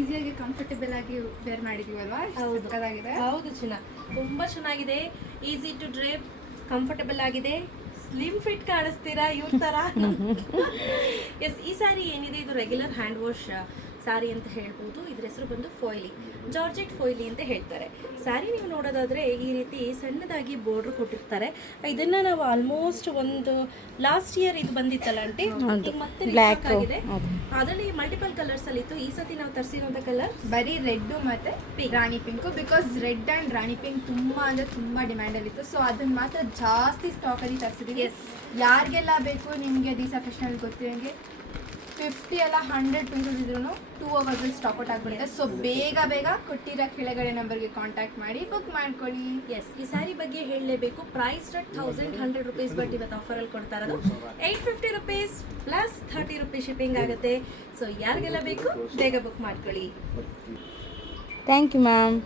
ಈಸಿಯಾಗಿ ಕಂಫರ್ಟೇಬಲ್ ಆಗಿ ವೇರ್ ಮಾಡಿದೀವಲ್ವಾ? ಸಕ್ಕತ್ತಾಗಿದೆ. ಹೌದು ಚಿನ್ನ, ತುಂಬಾ ಚೆನ್ನಾಗಿದೆ. ಈಸಿ ಟು ಡ್ರೇಪ್, ಕಂಫರ್ಟಬಲ್ ಆಗಿದೆ, ಸ್ಲಿಮ್ ಫಿಟ್ ಕಾಣಿಸ್ತೀರಾ ಇವ್ರ ತರ. ಎಸ್, ಈ ಸ್ಯಾರಿ ಏನಿದೆ ಇದು ರೆಗ್ಯುಲರ್ ಹ್ಯಾಂಡ್ ವಾಶ್ ಸ್ಯಾರಿ ಅಂತ ಹೇಳ್ಬೋದು. ಇದ್ರ ಹೆಸರು ಬಂದು ಫಾಯ್ಲಿ, ಜಾರ್ಜೆಟ್ ಫಾಯ್ಲಿ ಅಂತ ಹೇಳ್ತಾರೆ. ಸ್ಯಾರಿ ನೀವು ನೋಡೋದಾದ್ರೆ ಈ ರೀತಿ ಸಣ್ಣದಾಗಿ ಬೋರ್ಡರ್ ಕೊಟ್ಟಿರ್ತಾರೆ. ಇದನ್ನ ನಾವು ಆಲ್ಮೋಸ್ಟ್ ಒಂದು ಲಾಸ್ಟ್ ಇಯರ್ ಇದು ಬಂದಿತ್ತಲ್ಲ ಆಂಟಿ, ಮತ್ತೆ ಬ್ಲ್ಯಾಕ್ ಆಗಿದೆ. ಅದರಲ್ಲಿ ಮಲ್ಟಿಪಲ್ ಕಲರ್ಸ್ ಅಲ್ಲಿ ಇತ್ತು. ಈ ಸತಿ ನಾವು ತರಿಸಿರುವಂತ ಕಲರ್ ಬರೀ ರೆಡ್ ಮತ್ತೆ rani pink. Because red and rani pink ತುಂಬಾ ಅಂದ್ರೆ ತುಂಬಾ ಡಿಮ್ಯಾಂಡ್ ಅಲ್ಲಿ ಇತ್ತು. ಸೊ ಅದನ್ನ ಮಾತ್ರ ಜಾಸ್ತಿ ಸ್ಟಾಕ್ ಅಲ್ಲಿ ತರಿಸಿದೀವಿ. ಯಾರಿಗೆಲ್ಲ ಬೇಕು ನಿಮಗೆ ದಿವಸ ಫೆಷನಲ್ ಗೊತ್ತಿರಂಗೆ 50 ಅಲ್ಲ 100 ಪೀಸಸ್ ಇದ್ರೂ 2 hours ಸ್ಟಾಕ್ ಔಟ್ ಆಗ್ಬಿಡುತ್ತೆ. ಸೊ ಬೇಗ ಬೇಗ ಕೊಟ್ಟಿರೋ ಕೆಳಗಡೆ ನಂಬರ್ಗೆ ಕಾಂಟ್ಯಾಕ್ಟ್ ಮಾಡಿ ಬುಕ್ ಮಾಡ್ಕೊಳ್ಳಿ. ಎಸ್, ಈ ಸ್ಯಾರಿ ಬಗ್ಗೆ ಹೇಳಲೇಬೇಕು. ಪ್ರೈಸ್ 1100 rupees, ಬಟ್ ಇವತ್ತು ಆಫರಲ್ಲಿ ಕೊಡ್ತಾ ಇರೋದು 850 rupees ಪ್ಲಸ್ 30 rupees ಶಿಪ್ಪಿಂಗ್ ಆಗುತ್ತೆ. ಸೊ ಯಾರಿಗೆಲ್ಲ ಬೇಕು ಬೇಗ ಬುಕ್ ಮಾಡ್ಕೊಳ್ಳಿ. Thank you ma'am.